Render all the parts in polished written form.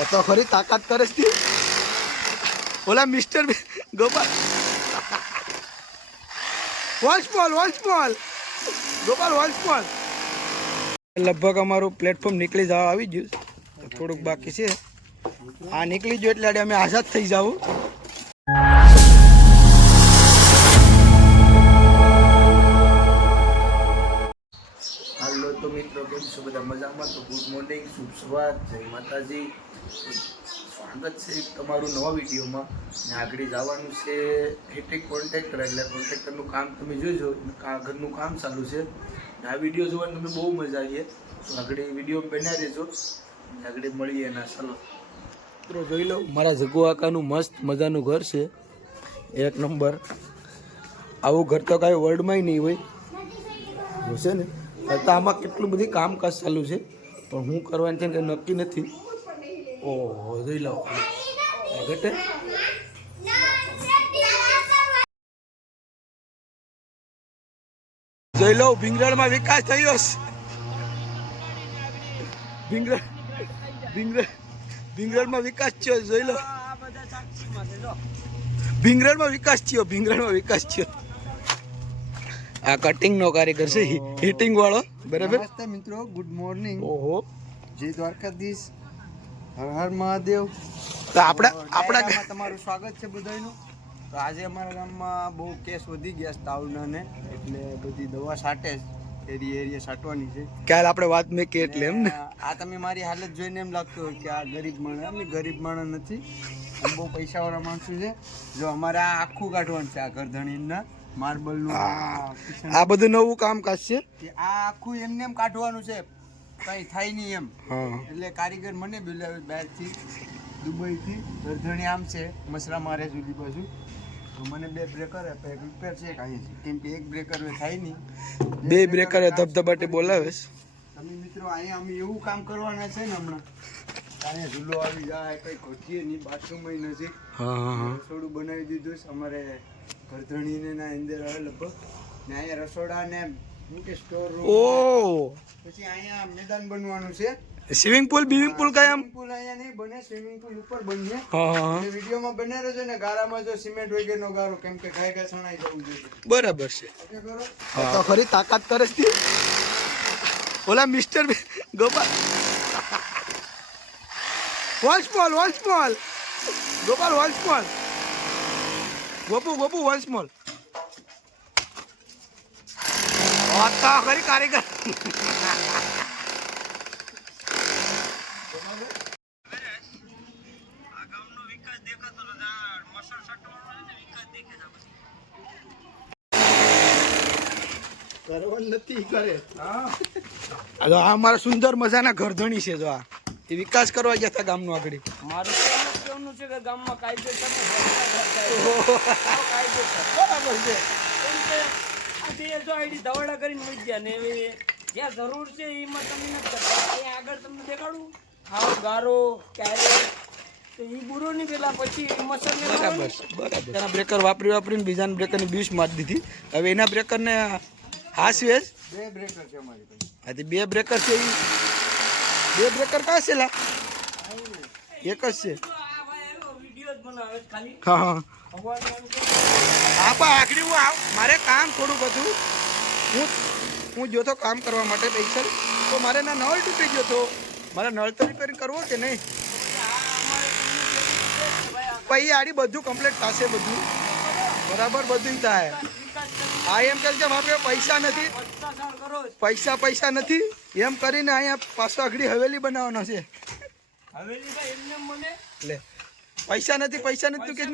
તો ખરી તાકાત કરે છે ઓલા મિસ્ટર ગોપાલ વોન્સ મોલ ગોપાલ વોન્સ મોલ લગભગ અમારું પ્લેટફોર્મ નીકળી જવા આવી ગયું થોડુંક બાકી છે આ નીકળી ગયું એટલે અમે આઝાદ થઈ જાવ હાલો તો મિત્રો કેમ છો બધા મજામાં તો ગુડ મોર્નિંગ શુભ સવાર જય માતાજી સ્વાગત છે તમારું નવા વિડીયોમાં ને આગળ જવાનું છે હેટ્રિક કોન્ટ્રાક્ટર એટલે કોન્ટ્રાક્ટરનું કામ તમે જોઈજો ઘરનું કામ ચાલુ છે આ વિડીયો જોવાની તમે બહુ મજા આવી તો આગળ વિડીયો બનાવી દેજો આગળ મળીએ એના ચાલો મિત્રો જોઈ લો મારા જગુ કાકાનું મસ્ત મજાનું ઘર છે એક નંબર આવું ઘર તો કાંઈ વર્લ્ડમાંય નહીં હોય જોશે ને તો આમાં કેટલું બધી કામકાજ ચાલુ છે પણ હું કરવાની છે ને કંઈ નક્કી નથી ઓહો જોઈ લો ઘટે જોઈ લો ભીંગરાળમાં વિકાસ થયો ભીંગરાળમાં વિકાસ થયો જોઈ લો ભીંગરાળમાં વિકાસ થયો આ કટિંગ નો કારીગર છે હીટિંગ વાળો બરાબર નમસ્તે મિત્રો ગુડ મોર્નિંગ ઓહો જય દ્વારકાધીશ હર હર મહાદેવ તો આપણા તમારું સ્વાગત છે બધાનું તો આજે અમારા ગામમાં બહુ કેસ વધી ગયા છે તાવના ને એટલે બધી દવા છાંટે એરિયા છાંટવાની છે કાલ આપણે વાત મેં કે એટલે એમ ને આ તમે મારી હાલત જોઈને એમ લાગતું હોય કે આ ગરીબ માણસ અમે ગરીબ માણસ નથી અમે બહુ પૈસાવાળા માણસો છે જો અમારે આ આખું કાઢવાનું છે આ ઘરધણીના માર્બલનું આ બધું નવું કામકાજ છે આ આખું એમને એમ કાઢવાનું છે કઈ થાય નહીં એમ એટલે કારીગર મને બોલાવ્યો બહારથી દુબઈથી ઘરધણી આમ છે મસરા મારે જુદી બાજુ તો મને 2 બ્રેકર આપે એક રિપેર છે કાંઈ કેમ કે એક બ્રેકર થાય નહીં 2 બ્રેકર ધબધબાટી બોલાવે તમે મિત્રો અહીંયા અમે એવું કામ કરવાના છે ને હમણાં અહીંયા ઝૂલો આવી જાય કંઈ ઘટીએ નહીં બાથરૂમ નજીક રસોડું બનાવી દીધું છે અમારે ઘરધણીને ના અંદર આવે લગભગ ને અહીંયા રસોડા ને મૂકે સ્ટોર રૂમ પછી અહીંયા મેદાન બનવાનું છે સ્વિમિંગ પુલ કઈ આમ પુલ અહીંયા નહીં બને સ્વિમિંગ પુલ ઉપર બનશે એટલે વિડીયોમાં બને રહેજો ને ગારામાં જો સિમેન્ટ વગેરેનો ગારો કેમ કે ગાય સણાઈ જવું જોઈએ બરાબર છે તો ખરી તાકાત કરે છે ઓલા મિસ્ટર ગોપાલ વોન્સ મોલ ગોપાલ વોન્સ મોલ ગોપુ વોન્સ મોલ ખરી કારીગર આ મારા સુંદર મજાના ઘરધણી છે જો આ એ વિકાસ કરવા ગયા હતા ગામનો આગળ મારું કહેવાનું છે કે ગામમાં કાયદેસર બરાબર છે જો આઈડી ધવાડા કરીને મૂકી ગયા ને એવી જ્યાં જરૂર છે એમાં તમને નથી કરતા અહીંયા આગળ તમને દેખાડું હા ગારો ક્યારે તો એ બુરો નહીં પેલા પછી મસર બરાબર એના બ્રેકર વાપરીને બીજાના બ્રેકરની બીસ મારી દીધી હવે એના બ્રેકરને હાસવે 2 બ્રેકર છે અમારી પાસે 2 બ્રેકર છે 2 બ્રેકર કાં છે લા એક જ છે હા પણ આખરી મારે કામ થોડુંક હતું હું જોતો કામ કરવા માટે પૈસા તો મારે ના નળ તૂટી ગયો તો મારે નળ તો રિપેરિંગ કરવો કે નહીં પછી આડી બધું કમ્પ્લીટ થશે બધું બરાબર બધું થાય આ એમ કે આપણે પૈસા નથી એમ કરીને અહીંયા પાછો આગળ હવેલી બનાવવાનો છે એટલે પૈસા નથી તું કે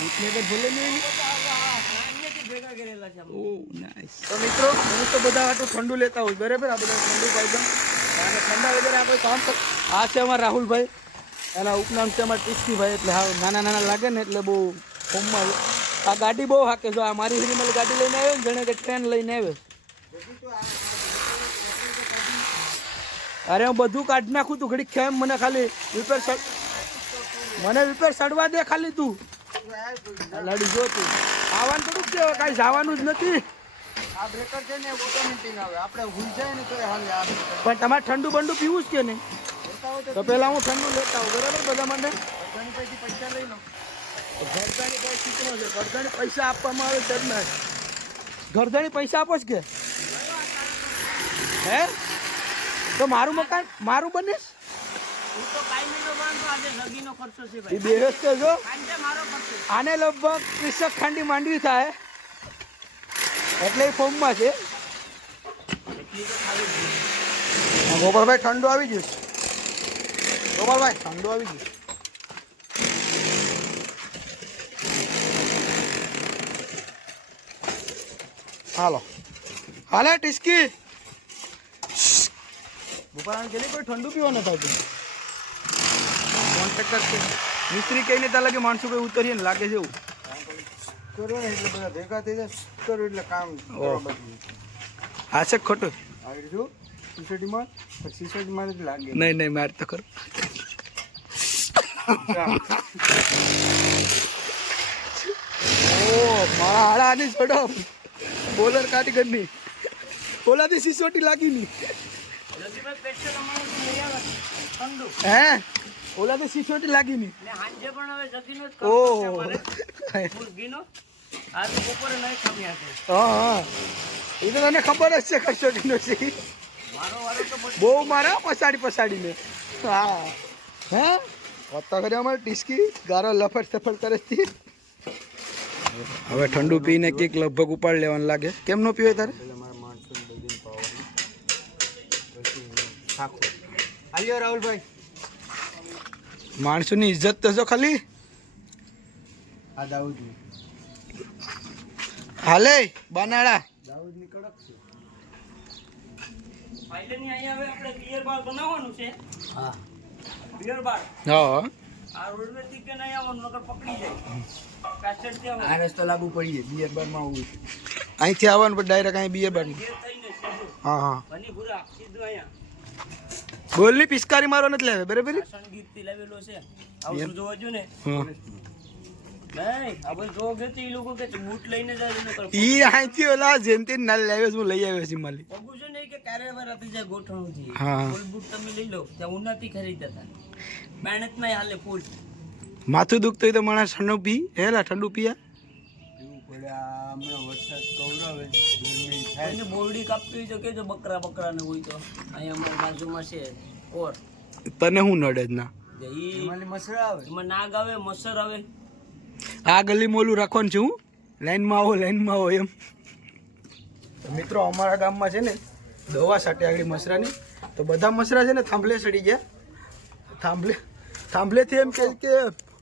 તો મિત્રો હું તો બધા આટલું ઠંડુ લેતા હોય બરાબર આ બધા ઠંડુ પાઈદમ અને ઠંડા વગેરે આપણે કામ કર આ છે અમારા રાહુલભાઈ એના ઉપનામ છે અમારા ટીસ્કીભાઈ એટલે હા નાના લાગે ને એટલે બહુ હોમમાં આ ગાડી બહુ હાકે જો આ મારી હિરીમલ ગાડી લઈને આવ્યો ને જાણે કે ટ્રેન લઈને આવ્યો અરે હું બધું કાઢી નાખું તું ઘડી કેમ મને ખાલી રિપેર સડવા દે ખાલી તું લડી જો તું આવવાનું થોડુંક છે કાંઈ જવાનું જ નથી આ બ્રેકર છે ને ઓટોમેટિક આવે, આપણે ભૂલ જાય ને તો હાલે આ બ્રેકર. પણ તમારે ઠંડુ બંડુ પીવું જ કે નહીં? લેતા હોય તો પહેલાં હું ઠંડુ લેતા આવું, બરાબર? બધા માટે બધાની પૈકી પૈસા લઈ લો. ગરદાની કઈ ચીકણો છે, ગરદાની પૈસા આપવામાં આવે છે જ ના. ગરદાની પૈસા આપો જ કે હે? તો મારું મકાન મારું બને હું તો કાયમીનો બાંધો, આજે જગીનો ખર્ચો છે એ ભાઈ. બેહસ તો જો સાંજે મારો ખર્ચો. આને લગભગ 30 ખાંડી માંડવી થાય એટલે એ ફોર્મમાં છે. ગોપાલભાઈ ઠંડુ આવી ગયું. ગોપાલભાઈ ઠંડુ આવી ગયું. હાલો હાલે ટિસ્કી ગોપાલ કે કોઈ ઠંડુ પીવા ન થાય. કોન્ટ્રાક્ટર છે મિસ્ત્રી કહીને ત્યાં લાગે માણસો કોઈ ઉતરીએ ને લાગે છે એવું કરો ને એટલે બધા ભેગા થઈ જાય, કરો એટલે કામ બરાબર. હા છે ખોટું આવી છું સોસાયટીમાં, પણ સોસાયટીમાં જ લાગે. નહીં નહીં મારે તો ખરું. ઓ મારા હાડાની છોડો બોલર કારીગરની ઓલાથી સિસોટી લાગી ની જગીભાઈ સ્પેશિયલ અમારું લઈ આવે ઠંડુ. હે ઓલાથી સિસોટી લાગી ની. ને સાંજે પણ હવે જગીનો જ ઓહો. ખર્ચો છે અમારે. મુરગીનો આ તો બપોરે નહીં ખામ્યા છે. હા હા એ તો તને ખબર જ છે કસોટીનો છે. મારો વારો તો બધું બહુ મારા પસાડીને હા હે વાતા કરી અમારે ટીસ્કી ગારો લફડ સફડ કરે છે. હવે ઠંડુ પીને કેક લગભગ ઉપાડ લેવાનું લાગે. કેમ નો પીવે તારે? એટલે મારા માણસોને બધી પાવાનું પછી શાખો આલ્યો રાહુલભાઈ. માણસોની ઇજ્જત તો જો ખાલી આ દાઉદ હાલે બનાડા દાઉદની કડક છે. ફાઇનલી અહીંયા હવે આપણે બિયર બાર બનાવવાનું છે. હા બિયર બાર હા આ રોડવે થી કે નહીં આવવાનું નકર પકડી જાય. પેસેન્ટ ત્યાં આ રસ્તો લાગુ પડી જાય બિયર બારમાં આવું. અહીંથી આવવાનું પણ ડાયરેક્ટ અહીં બીએ બાર. ઘેર થઈને સીધું હા હા ભની ભૂરા સીધું અહીંયા બોલની પિસ્કારી મારો નથી લેવે બરાબર. સંગીતથી લાવેલો છે. આવું જોવા જો ને હા નહીં આપણે જોવા ગયો તો એ લોકો કે બૂટ લઈને જાય એનો કર ઈ અહીંથી ઓલા જેમ તે નલ લાવ્યો હું લઈ આવ્યો છું માલી. પગું છે ને કે ક્યારે વાર હતી જાય ગોઠણું થી હા. ફૂલ બૂટ તમે લઈ લો ત્યાં ઉનાથી ખરીદતા હતા મહેનતમાં હાલે ફૂલ. માથું દુખતું હોય તો માણસ ઠંડુ પી હેલા ઠંડુ પીયા. એવું પડે આ હમણાં વરસાદ કવરાવે ગરમી થાય. એને બોરડી કાપવી હોય તો કેજો બકરા ને હોય તો અહીંયા અમારી બાજુમાં છે ઓર તને હું નડે જ ના. ઈ એમાં મસરા આવે. એમાં નાગ આવે મચ્છર આવે. આ ગલીમાં ઓલું રાખવાનું છું લાઈનમાં આવો એમ. તો મિત્રો અમારા ગામમાં છે ને દવા સાટે આગળ મસરાની તો બધા મસરા છે ને થાંભલે સડી ગયા. થાંભલેથી એમ કે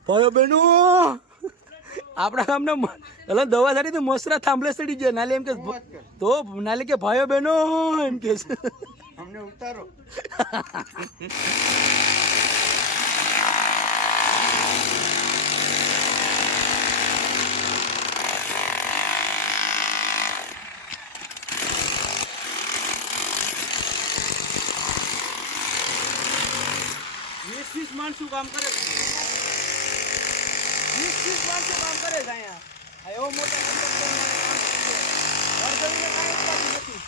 ભાઈઓ બહેનો આપણા ગામના એટલે દવા સાટી તો મસરા થાંભલે સડી ગયા. નાલે એમ કે તો નાલે કે ભાઈઓ બહેનો એમ કે અમને ઉતારો. વીસ માણસો કામ કરે છે. 20 માણસો કામ કરે છે અહીંયા. એવો મોટા વર્ગણીને કાંઈ ઉપાધિ નથી.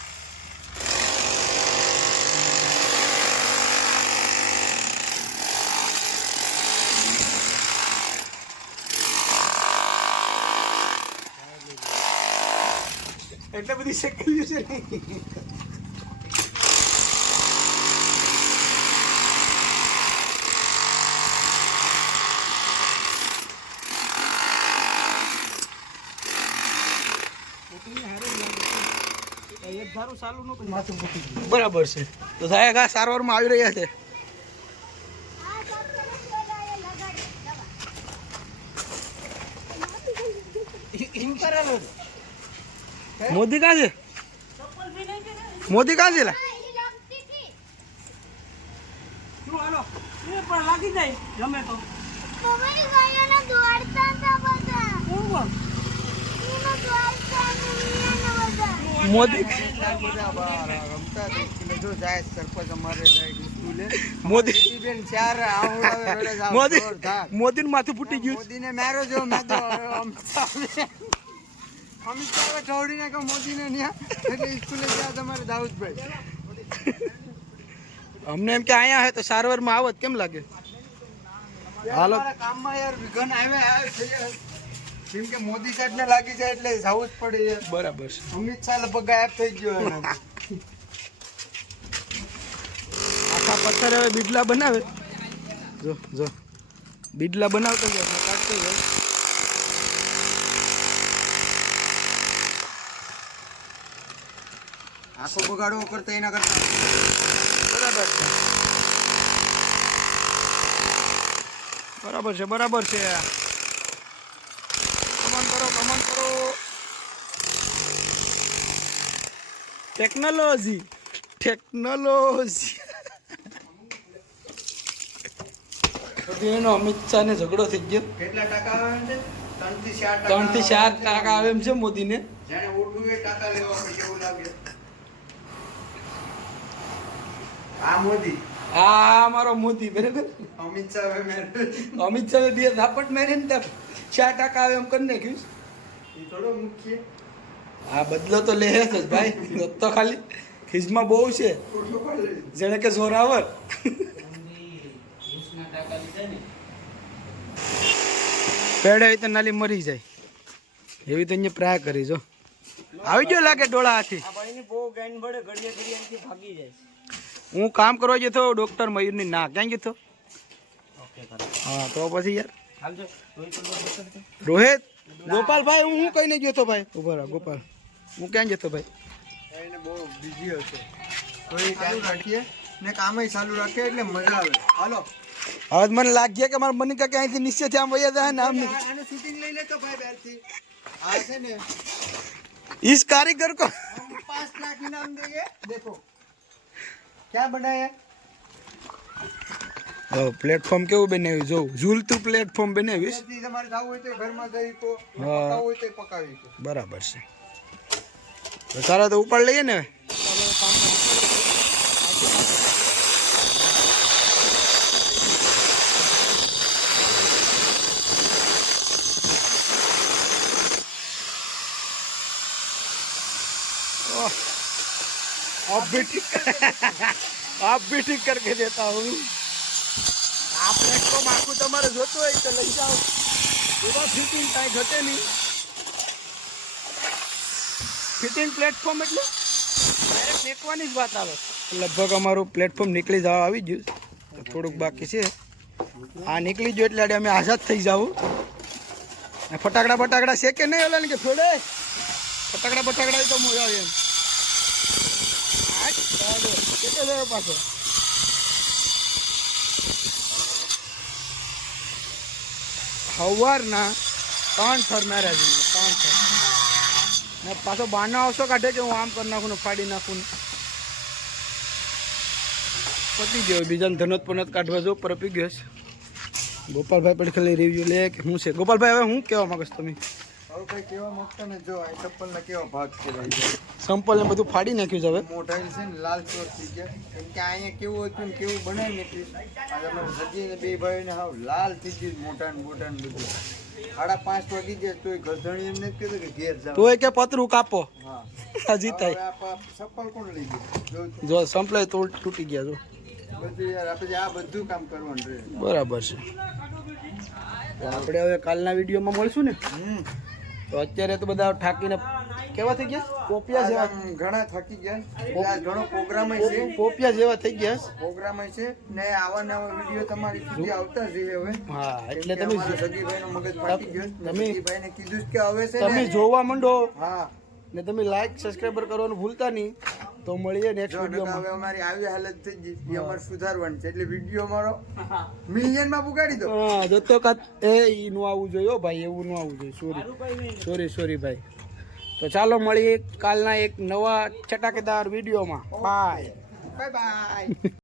એટલે બધી શેકેલી છે નહીં. બરાબર છે તો સાહેબ આ સારવારમાં આવી રહ્યા છે. મોદી કાં છે? મોદી કાં છે? શું હાલો એ પણ લાગી જાય ગમે તો મોબાઈલ ગાયોના દોડતા હતા બધા. કોણ કોણ દોડતા મોદી બધા બહાર રમતા હતા. એટલે જો જાય સરપંચ અમારે જાય સ્કૂલે. મોદી બેન ચાર આવડાવે રડે જાવ મોદી જોરદાર. મોદીનું માથું ફૂટી ગયું. મોદીને મારો જો મેં તો અમિત શાહ છોડી નાખો મોદીને ન્યા એટલે સ્કૂલે ગયા તમારે દાઉદભાઈ અમને એમ કે અહીંયા હે તો સારવારમાં આવત કેમ લાગે હાલો હાલો કામમાં યાર વિઘન આવે કેમ કે મોદી સાહેબ ને લાગી જાય એટલે જવું જ પડે યાર. બરાબર છે અમિત શાહ લગભગ ગાયબ થઈ ગયો એના. આખા પથ્થર હવે બીડલા બનાવે જો જો બીડલા બનાવતો જાય કાઢતો જાય આખો બગાડવો કરતા એના કરતા બરાબર છે બરાબર છે કમાન કરો ટેકનોલોજી એનો અમિત શાહ ને ઝઘડો થઈ ગયો કેટલા ટકા આવે છે 3 થી 4 ટકા આવે એમ છે મોદીને જાણે ઓટું એ ટકા લેવા પડે એવું લાગે. આ મોદી આ મારો મોદી બરાબર અમિત શાહ અમિત શાહ બે ઝાપટ મારી ને 4 ટકા આવે એમ કરી નાખ્યું એ થોડો મુખ્ય આ બદલો તો લે જ ભાઈ તો ખાલી ખિજમાં બહુ છે જેને કે જોરાવર પેડા તો નાલી મરી જાય એવી તો અહીંયા પ્રાય કરી જો આવી ગયો લાગે ડોળા હાથી આ ભાઈને બહુ ગાઈન ભળે ઘડીએ ઘડીએ અહીંથી ભાગી જાય. હું કામ કરવા જતો ડોક્ટર મયુરની ના ક્યાં જતો હા તો પછી યાર હાલજો રોહિત ગોપાલભાઈ હું કઈ નહીં જતો ભાઈ ઉભા રહો ગોપાલ હું ક્યાં જતો ભાઈ એને બહુ બિઝી હશે તો એ ચાલુ રાખીએ ને કામે ચાલુ રાખીએ એટલે મજા આવે. હાલો હવે મને લાગે કે મારા મનિકા કે અહીંથી નિશ્ચયથી આમ વયા જાય ને આમ આનું શૂટિંગ લઈ લેતો ભાઈ બહારથી. આ છે ને इस कारीगर को हम 5 लाख इनाम देंगे. देखो क्या बनाया પ્લેટફોર્મ કેવું બનાવ્યું જો ઝૂલતું પ્લેટફોર્મ બનાવ્યું છે. તમારે જાવું હોય તો ઘરમાં જઈ તો હા. પકાવવું હોય તો પકાવી તો. બરાબર છે તો સારા તો ઉપાડ લઈએ ને आप भी ठीक करके देता हूँ આ પ્લેટફોર્મ આખું તમારે જોતું હોય તો લઈ જાઓ એવા ફિટિંગ કાંઈ ઘટે નહીં ફિટિંગ પ્લેટફોર્મ એટલે ડાયરેક્ટ ફેંકવાની જ વાત આવે લગભગ અમારું પ્લેટફોર્મ નીકળી જવા આવી ગયું તો થોડુંક બાકી છે આ નીકળી ગયું એટલે અમે આઝાદ થઈ જાવું ને ફટાકડા છે કે નહીં ઓલા ને કે થોડે ફટાકડા તો મજા આવે એમ કેટલો લેવો પાછો સવારના 3 થર માર્યા છે 3 થર ને પાછો બાના આવશો કાઢે કે હું આમ કરી નાખું ને ફાડી નાખું ને પતી ગયો બીજાને ધનોત પનોત કાઢવા જો પર પી ગયો છે ગોપાલભાઈ પણ ખાલી રિવ્યુ લે કે શું છે ગોપાલભાઈ હવે હું કહેવા માંગો છો તમે હવે કઈ કેવા માંગતા ને જો આ ચપ્પલના કેવા ભાગ છે ભાઈ. સંપલ ને બધું ફાડી નાખ્યું છે હવે મોઢાઈ છે ને લાલ ચોર થઈ ગયા કેમ કે અહીંયા કેવું હતું ને કેવું બનાવી નાખ્યું. આજે અમારે સજીને બે ભાઈને હાવ લાલ થઈ ગયું મોટા ને બધું 5:30 વાગી જાય તોય ગરધણી એમ નથી કહેતો કે ઘેર જાવ તોય કે પતરું કાપો હા હજી થાય હવે આ ચપ્પલ કોણ લઈ ગયું જો સંપલાય તો તૂટી ગયા જો બધું યાર આપણે આ બધું કામ કરવાનું રહે. બરાબર છે તો આપણે હવે કાલના વિડીયોમાં મળશું ને તો અત્યારે તો બધા થાકીને કેવા થઈ ગયા પોપિયા જેવા આમ ઘણા થાકી ગયા એટલે આ ઘણો પ્રોગ્રામ છે પોપિયા જેવા થઈ ગયા પ્રોગ્રામ છે ને આવા નવા વિડીયો તમારી સુધી આવતા જ રહે હવે. હા એટલે કેમ કે તમે અમારા સગીભાઈનો મગજ ફાટી ગયો છે. તમે- સગીભાઈને કીધું છે કે હવે છે તમે ને જોવા માંડો હા ને તમે લાઈક સબસ્ક્રાઇબર કરવાનું ભૂલતા નહીં તો મળીએ નેક્સ્ટ જો નકર વિડીયોમાં હવે અમારી આવી હાલત થઈ ગઈ એ અમારે સુધારવાની છે એટલે વિડીયો અમારો મિલિયનમાં પુગાડી દો. હા જતો કાત એ ઈ નું આવવું જોઈએ હો ભાઈ એવું નું આવવું જોઈએ સોરી ભાઈ તો ચાલો મળીએ કાલના એક નવા ચટાકેદાર વિડીયોમાં બાય બાય બાય.